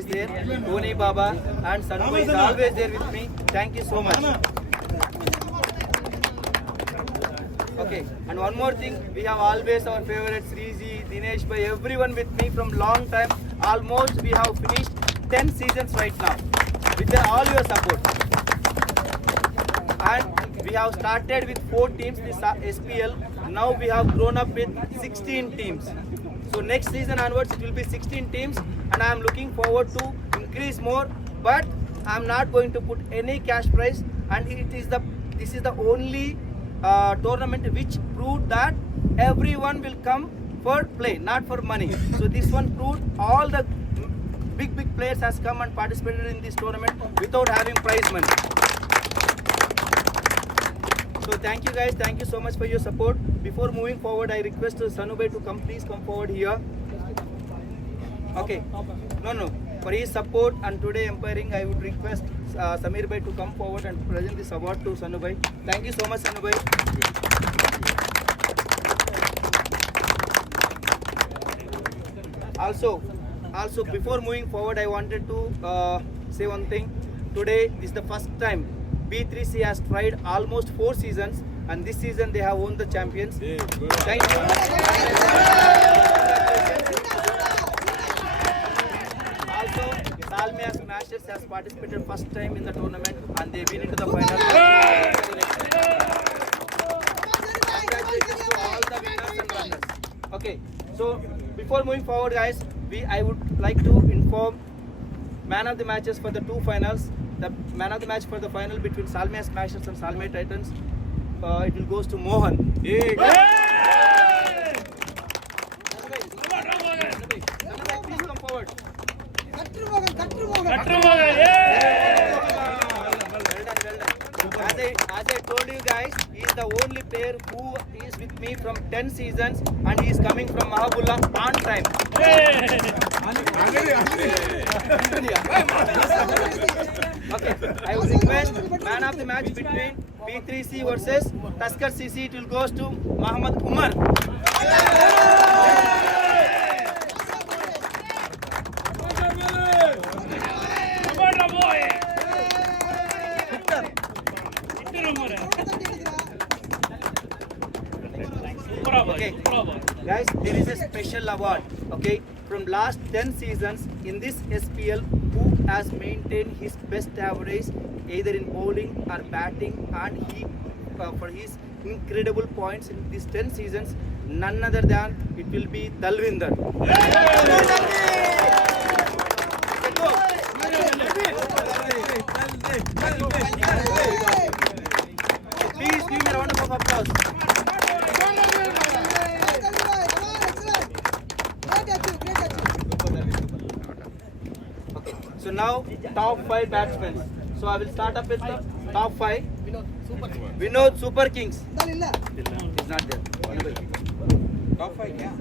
always there. Dhoni Baba and Sanubhai is always there with me. Thank you so much. Okay, and one more thing, we have always our favorite Sriji, Dinesh Bhai, everyone with me from long time. Almost we have finished 10 seasons right now with all your support. And we have started with 4 teams this SPL. Now we have grown up with 16 teams. So next season onwards it will be 16 teams, and I am looking forward to increase more. But I am not going to put any cash prize, and this is the only tournament which proved that everyone will come for play, not for money. So this one proved all the big players has come and participated in this tournament without having prize money. So thank you guys, thank you so much for your support. Before moving forward, I request Sanubhai to please come forward here. Okay, no, for his support and today umpiring, I would request Samir Bhai to come forward and present this award to Sanubhai. Thank you so much, Sanubhai. Also, before moving forward, I wanted to say one thing. Today is the first time B3C has tried almost 4 seasons, and this season they have won the champions. Thank you. Also, Salmia Smashers has participated first time in the tournament, and they've been into the final. Congratulations to all the winners and runners. Okay, so before moving forward, guys, I would like to inform man of the matches for the 2 finals. The man of the match for the final between Salmia Smashers and Salmia Titans, it will goes to Mohan. Please come forward. As I told you guys, he is the only player who is with me from 10 seasons, and he is coming from Mahabullah on time. Okay, I would request man of the match between B3C versus Tusker CC. It will goes to Muhammad Umar. Okay, guys, there is a special award. Okay, from last 10 seasons in this SPL, who has maintained his best average either in bowling or batting, and he for his incredible points in these 10 seasons, none other than it will be Dalvinder. Please give me a round of applause. So now top 5 batsmen. So I will start up with the top 5. Vinod Super Kings. He's not there. Top 5, yeah.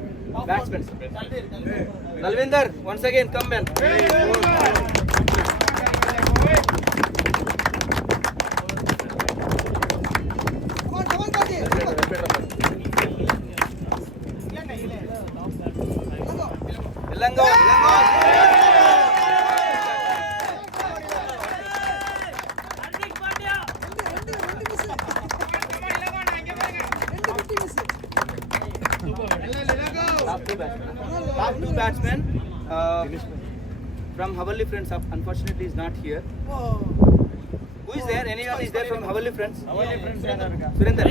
Batsmen. Dalvinder, once again, come man. Top 2 batsmen from Havalli Friends, unfortunately is not here. Who is there? Anyone is there from Havalli Friends? Surinder.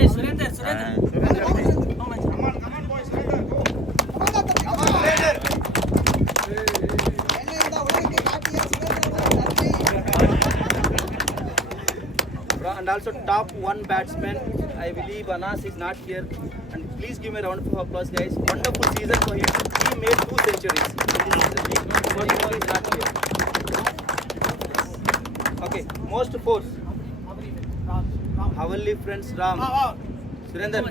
And also top 1 batsman, I believe Anas is not here. And please give me a round of applause, guys. Wonderful season for him. He made 2 centuries. Unfortunately, is not here. Okay, most force. Havalli Friends Ram. Surinder.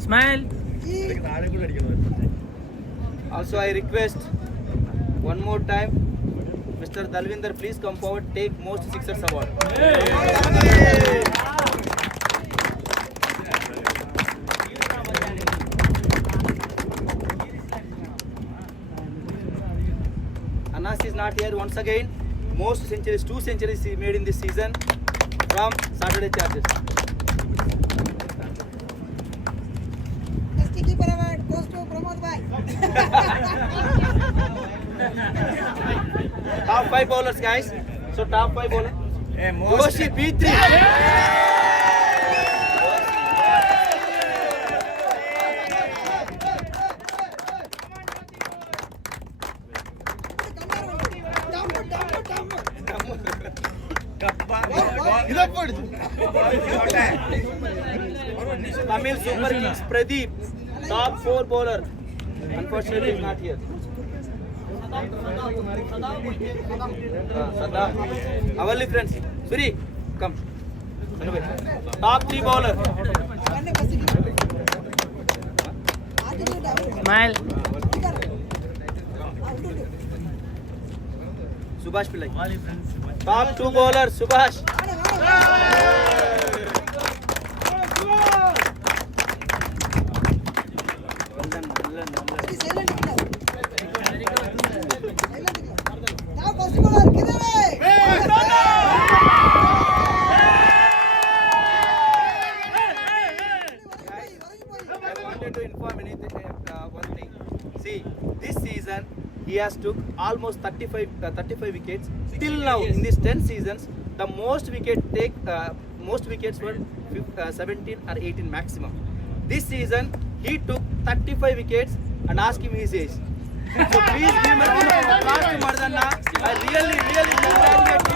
Smile. Also, I request one more time, Mr. Dalvinder, please come forward, take most sixers award. Anas is not here once again. Most centuries, 2 centuries he made in this season from Saturday Chargers. Next keeper award goes to Pramod bhai. Top 5 bowlers, guys. So top 5 bowlers. Joshi B3. Tamil Super Kings Pradeep, top 4 bowler. Unfortunately, is not here. Saddam. Our friends. Suri, come. Top 3 bowler. Smile. Subhash Pillai. Top 2 bowler. Subhash. To inform one thing. See, this season he has took almost 35 wickets. Till now, in these 10 seasons, the most wickets were 17 or 18 maximum. This season, he took 35 wickets and ask him his age. So please give me a round of applause to Mardana. I really congratulate him.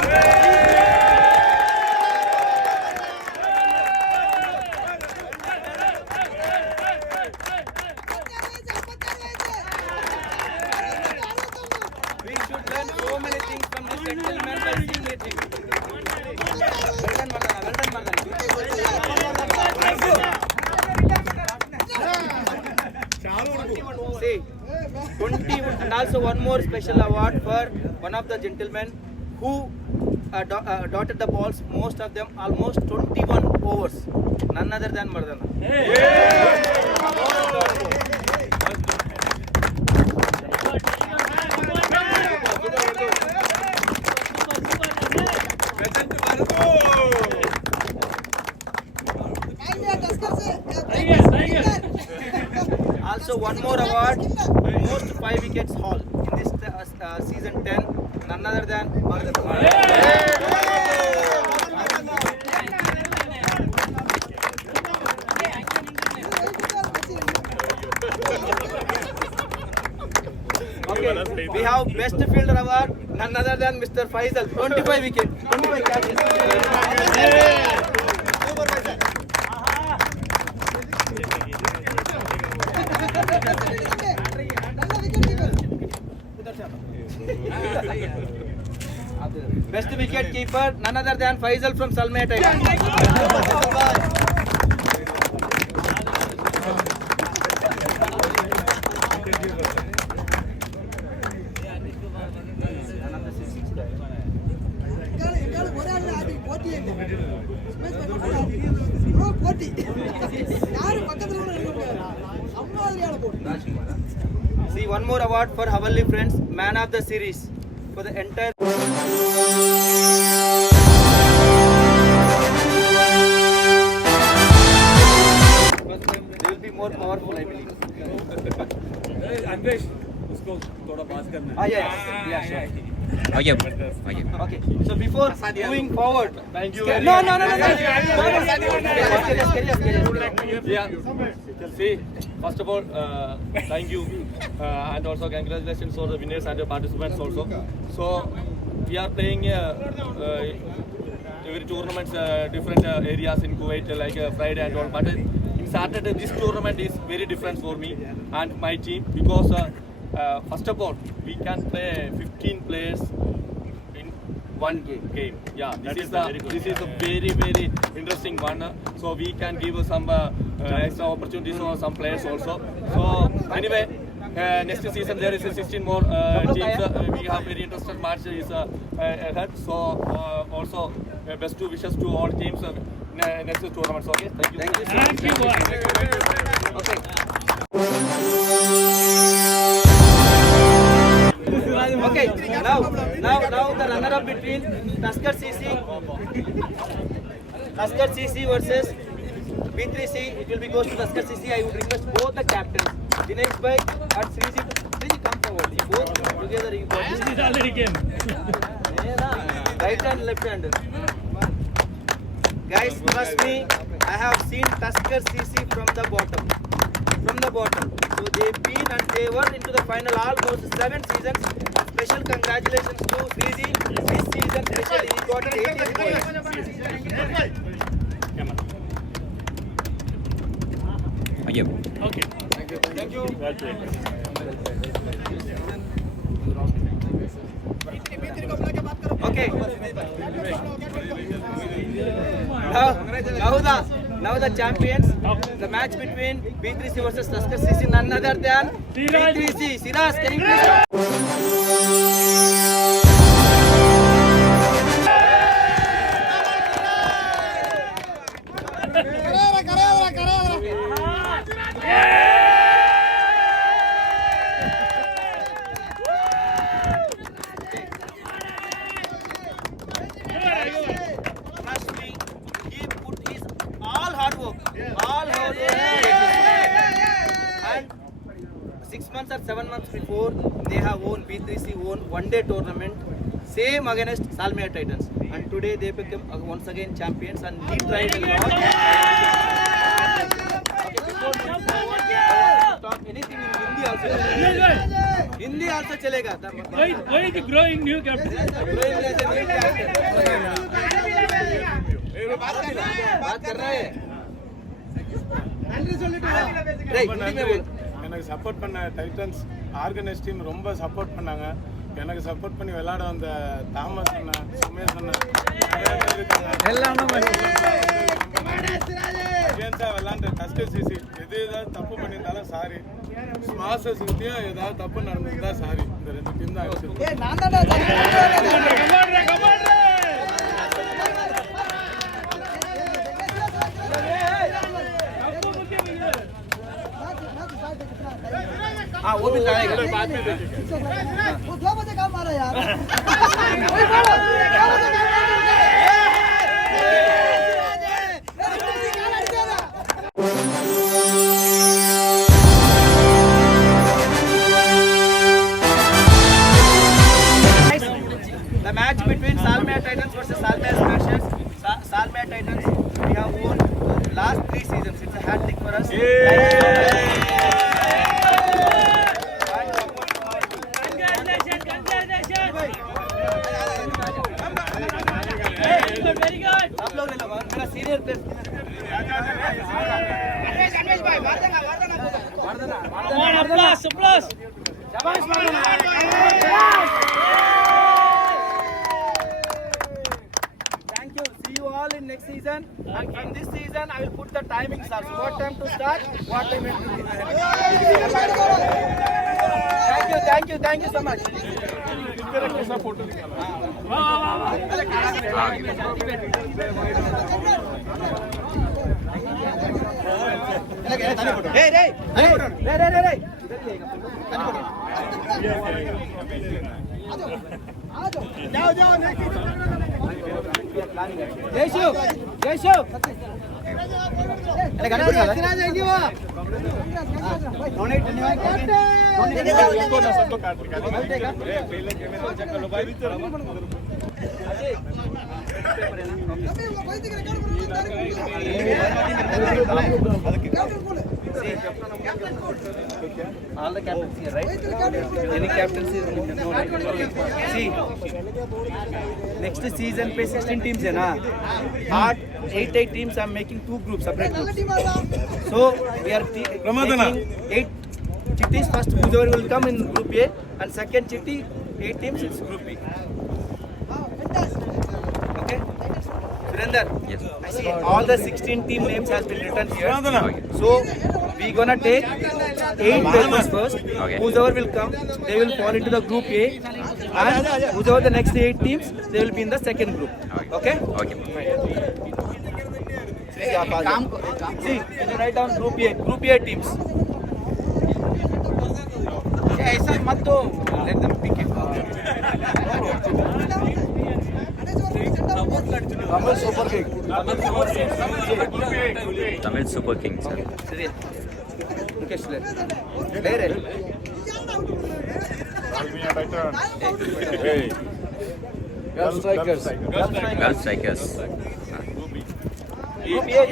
We should learn so many things from this gentleman by seeing it. Well done, Mardana. See, 20 and also one more special award for one of the gentlemen who dotted the balls, most of them almost 21 overs. None other than Mardana. Also one more award, most 5 wickets haul in this season 10, none other than Mardana. Okay, we have best fielder award, none other than Mr. Faisal, 25 wickets, 25 catches. Best wicket keeper, none other than Faisal from Salmea Tigers. See, one more award for Havalli Friends, man of the series for the entire. They will be more powerful, I believe. Andresh, उसको थोड़ा बात करना है. Yeah, sure. Okay. Okay. So before moving forward, Thank you. No. Yeah. See, first of all, thank you, and also congratulations for the winners and the participants also. So we are playing every tournaments, different areas in Kuwait, like Friday and all. But in Saturday, this tournament is very different for me and my team because first of all, we can play 15 players in one game. Yeah, this is a very interesting one. So we can give some extra opportunities for some players also. So anyway, next season there is 16 more teams. We have very interesting match is ahead. So also best wishes to all teams next tournaments. Okay, thank you. Thank you. Okay. Okay, now the runner-up between Tusker CC versus B3C. It will be goes to Tusker CC. I would request both the captains, Dinesh Bhai and Sriji, come forward. You both together. This is already game. Right and left hand. Guys, trust me, I have seen Tusker CC from the bottom. So they've been and they were into the final almost 7 seasons. Special congratulations to Sriji. This season especially he got 18 points. Okay. Thank you. Okay. Now the champions. The match between B3C versus Tusker CC, none other than B3C. Siraz, can you please? Trust me, he put his all hard work. And 6 months or 7 months before, they have won, B3C won one-day tournament, same against Salmia Titans. And today they become once again champions and he tried a lot. Talk anything in Hindi also. Hindi also chalega. Why is growing new captain? बात कर रहा है எனக்கு support பண்ண Titans organise team ரொம்ப support பண்ணாங்க. எனக்கு support பண்ணி விளையாட வந்த தாமஸ் அண்ணன், சுமேஷ் அண்ணன் நிறைய பேர் இருக்காங்க. அகேன்ஸ்டா விளையாண்ட டஸ்கர் சிசி ஏதாவது தப்பு பண்ணியிருந்தாலும் சாரி. மாஸ்டர்ஸ் கிட்டயும் ஏதாவது தப்பு நடந்திருந்தா சாரி. இந்த 2 டீம் தான் அடிச்சது. हाँ वो भी लड़ाएगा बाद में वो 2 बजे काम आ रहा है यार The match between Salmia Titans versus Salmia Smashers. Salmia Titans, we have won last 3 seasons. It's a hat trick for us. Very good. आप लोग ले लो मेरा senior player Come on, applause. Thank you. See you all in next season. And from this season, I will put the timings also. What time to start? What time to finish? Thank you so much. Hey. Jai Shiv. All the captains here, right? Any captaincy? No. See, next season पे 16 teams है ना? 8 teams. I'm making 2 groups, separate groups. So we are taking 8 chittis. First, whoever will come in group A, and second chitti, 8 teams in group B. Okay? Surinder? Yes. I see all the 16 team names has been written here. So we gonna take 8 papers first. Whoever will come, they will fall into the group A, and whoever the next 8 teams, they will be in the second group. Okay? Okay. See, can you write down group A teams? ऐसा मत दो, let them pick it. Tamil Super Kings. ಸರಿ ಮುಖೇಶ್ ಬೇರೆ Girl Strikers. Group A.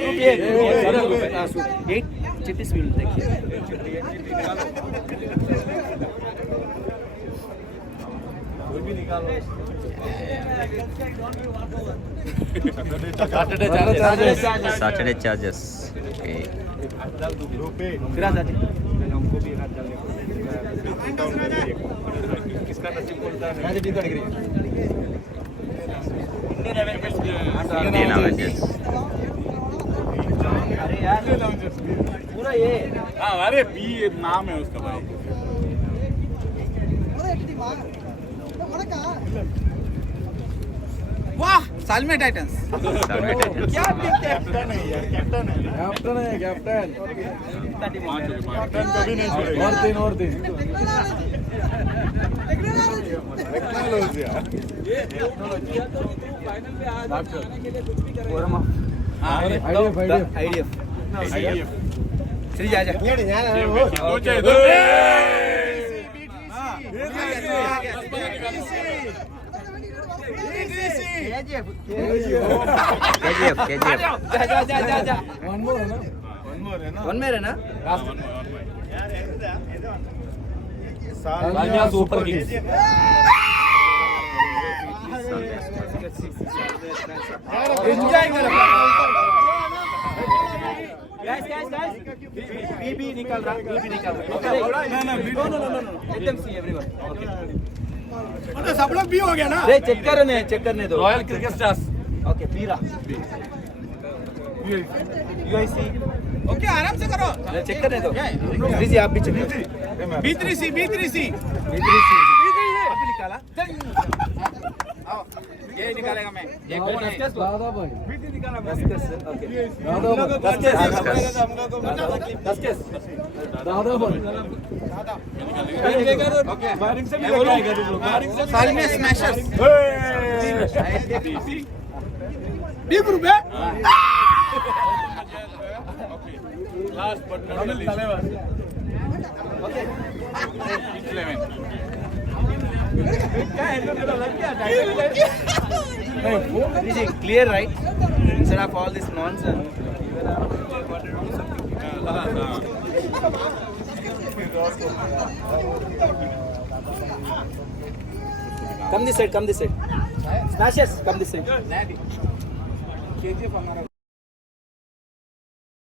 8 chittis will take care. Saturday Chargers. Okay. Firaz आजी Indian Avengers. अरे यार पूरा ये अरे बी नाम है उसका भाई वाह सालमे टाइटंस Salve Titans. क्या पिक है कैप्टन है कैप्टन कभी नहीं छोड़ेगा और तीन आईडीएफ श्री जा KGF. जा वन मोर है ना वन में रहना Salmiya Super Kings. एंजॉय करो guys बीबी निकल रहा no let them see everyone okay सब लोग भी हो गया ना रे चेक करने दो Royal Cricket Stars. ओके पीरा यूआईसी ओके आराम से करो चेक करने दो जी आप भी चेक करो B3C अभी निकाला ये निकालेगा मैं दादा भाई ओके दादा भाई सालमे स्मैशर्स बी ग्रुप है last but not least Is it clear, right? Instead of all this nonsense. Come this side. Smashes, come this side.